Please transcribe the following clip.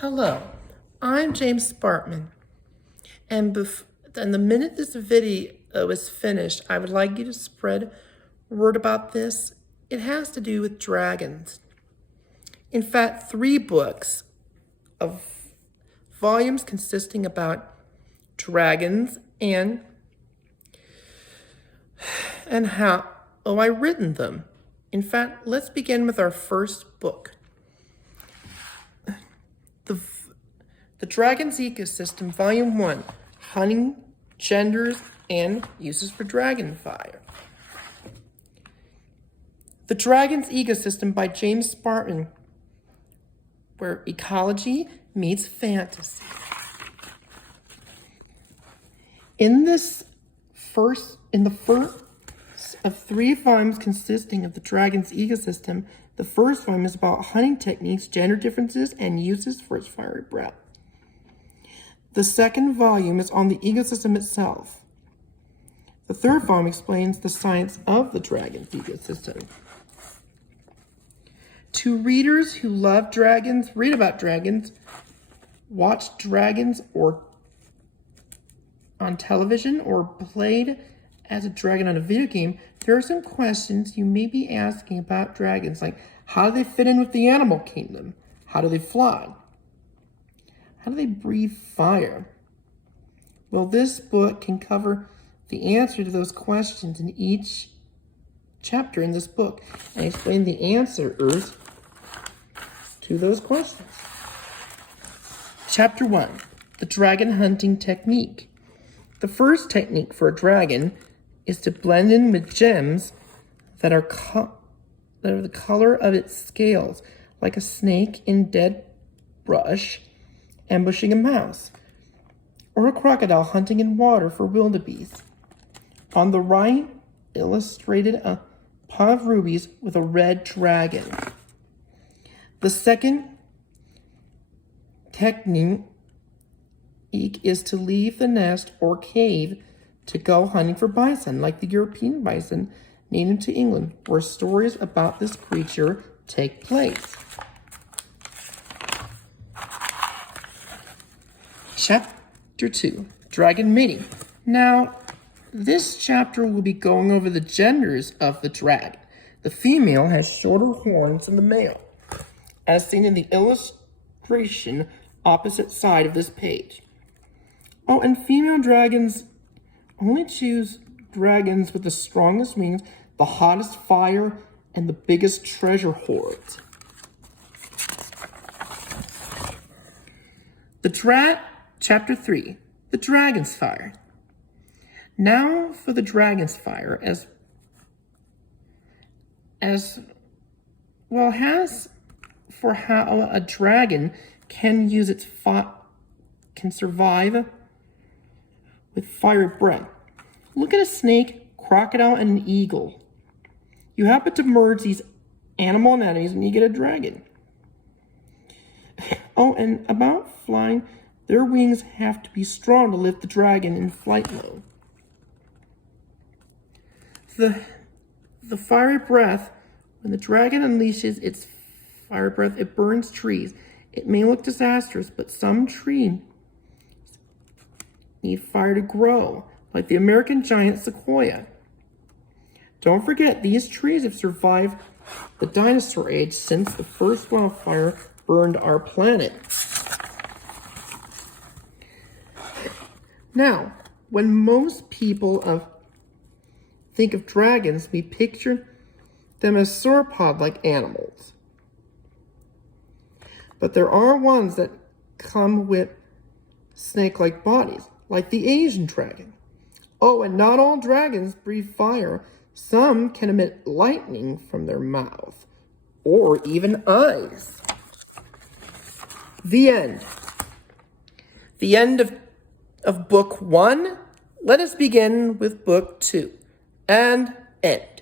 Hello, I'm James Sparkman, and the minute this video is finished, I would like you to spread word about this. It has to do with dragons. In fact, 3 books of volumes consisting about dragons and how I written them. In fact, let's begin with our first book. The Dragon's Ecosystem, Volume 1, Hunting, Genders, and Uses for Dragonfire. The Dragon's Ecosystem by James Sparkman, where ecology meets fantasy. In the first of 3 volumes consisting of the Dragon's Ecosystem, the first volume is about hunting techniques, gender differences, and uses for its fiery breath. The second volume is on the ecosystem itself. The third volume explains the science of the dragon's ecosystem. To readers who love dragons, read about dragons, watch dragons or on television, or played as a dragon on a video game, there are some questions you may be asking about dragons, like how do they fit in with the animal kingdom? How do they fly? How do they breathe fire? Well, this book can cover the answer to those questions in each chapter in this book and explain the answers to those questions. Chapter 1, the dragon hunting technique. The first technique for a dragon is to blend in with gems that are the color of its scales, like a snake in dead brush ambushing a mouse, or a crocodile hunting in water for wildebeest. On the right, illustrated a pot of rubies with a red dragon. The second technique is to leave the nest or cave to go hunting for bison, like the European bison native to England, where stories about this creature take place. Chapter 2, Dragon Mating. Now, this chapter will be going over the genders of the dragon. The female has shorter horns than the male, as seen in the illustration opposite side of this page. Oh, and female dragons only choose dragons with the strongest wings, the hottest fire, and the biggest treasure hoards. Chapter 3, the Dragon's Fire. Now for the Dragon's Fire, as for how a dragon can use can survive with fiery breath. Look at a snake, crocodile, and an eagle. You happen to merge these animal anatomies and you get a dragon. Oh, and about flying, their wings have to be strong to lift the dragon in flight mode. The fiery breath, when the dragon unleashes its fire breath, it burns trees. It may look disastrous, but some trees need fire to grow, like the American giant sequoia. Don't forget, these trees have survived the dinosaur age since the first wildfire burned our planet. Now, when most people think of dragons, we picture them as sauropod-like animals. But there are ones that come with snake-like bodies, like the Asian dragon. Oh, and not all dragons breathe fire. Some can emit lightning from their mouth, or even eyes. The end. The end of book 1. Let us begin with book 2. And end.